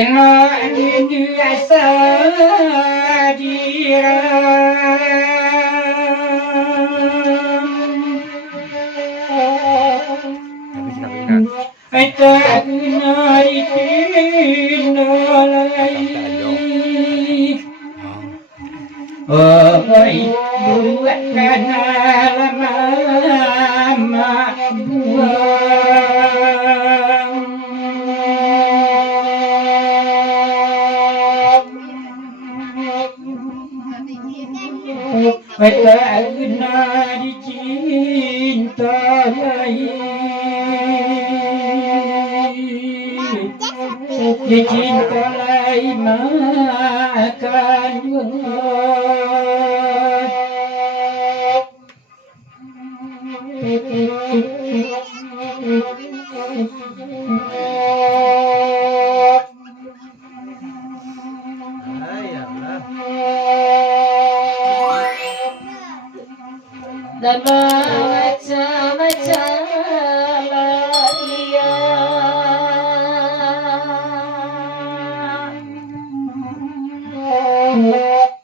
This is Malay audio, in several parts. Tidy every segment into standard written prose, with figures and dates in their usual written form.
Eno anu asa dira Aita nari kinalai Oi buat kana lama Mata nari cintai Dicintai makan dan macam-macam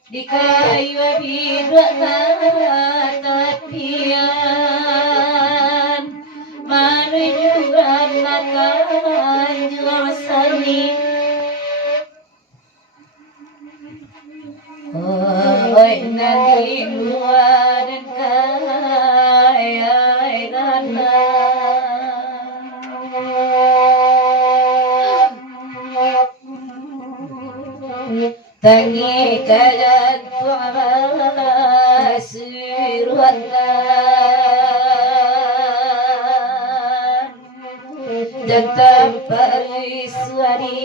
di kayu bidra tatian menuju makan juasani oi nanti luar dan kaya dana tangi kajat tuama siruatan jantan pariswari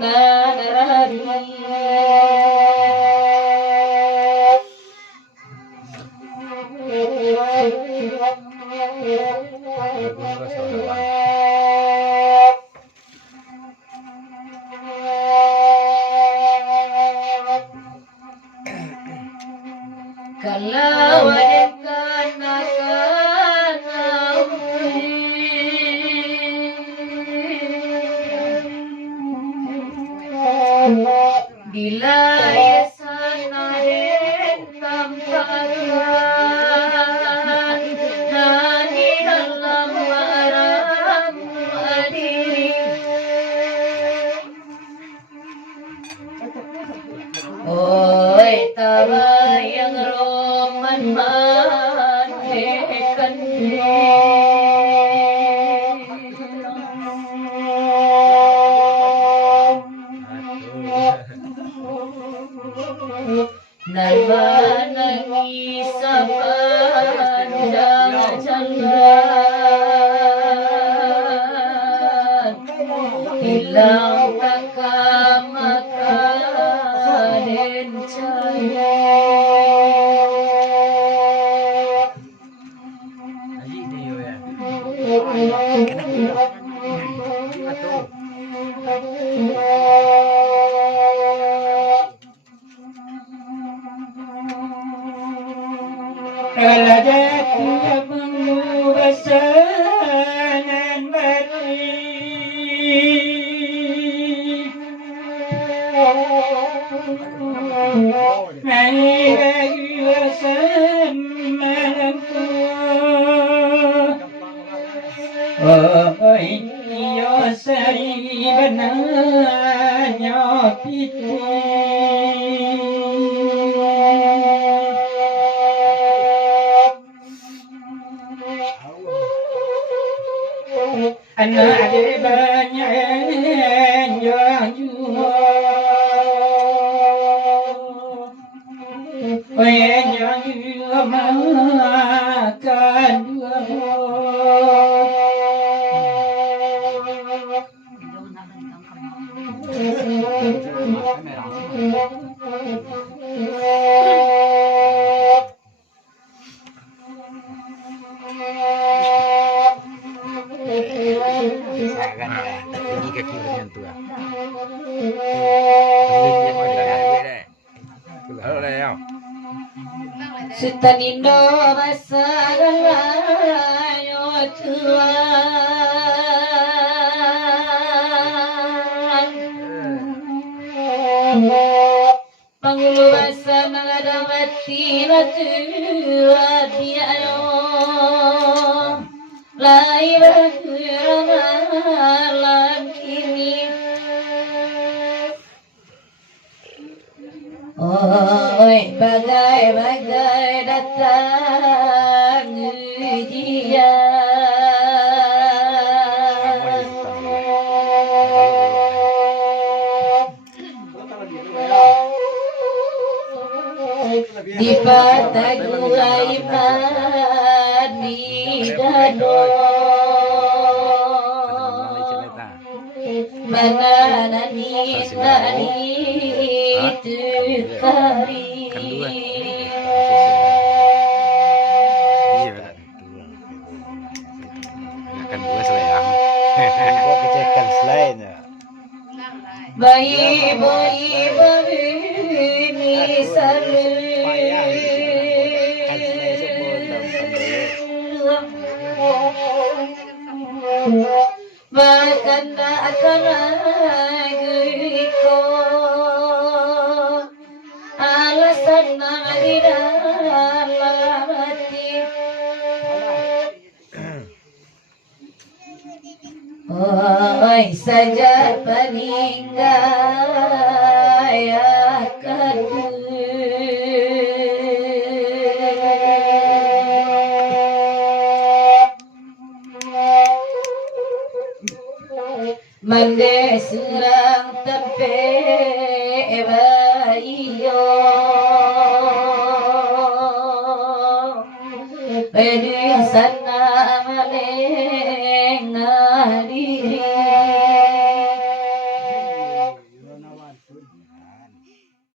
nanarani kalau bila sana tamparan nani dalam maram adi oi tawa yang roman mandekan Nalbanagi sa panjang jalan hilang takamakaden cahaya Kalajatnya pengubasanan batin Mengibasan malam tua Oi, yo sari benanya piti Anak ada banyak yang jual yang jual makan Tinggi kaki dengan tua. Sutanindo basa Panguluasan ngadawati natua diayo lai beramalan kini oi bagai-bagai datang di patagulay manidado manananita itukari Kan dua selayang. Gua kecekan selain ya. Ibu-ibu ini bahkan tak akan agiko alasan di dalam hati oi saja peninggal ya mande surang tepe bayo pedi sana male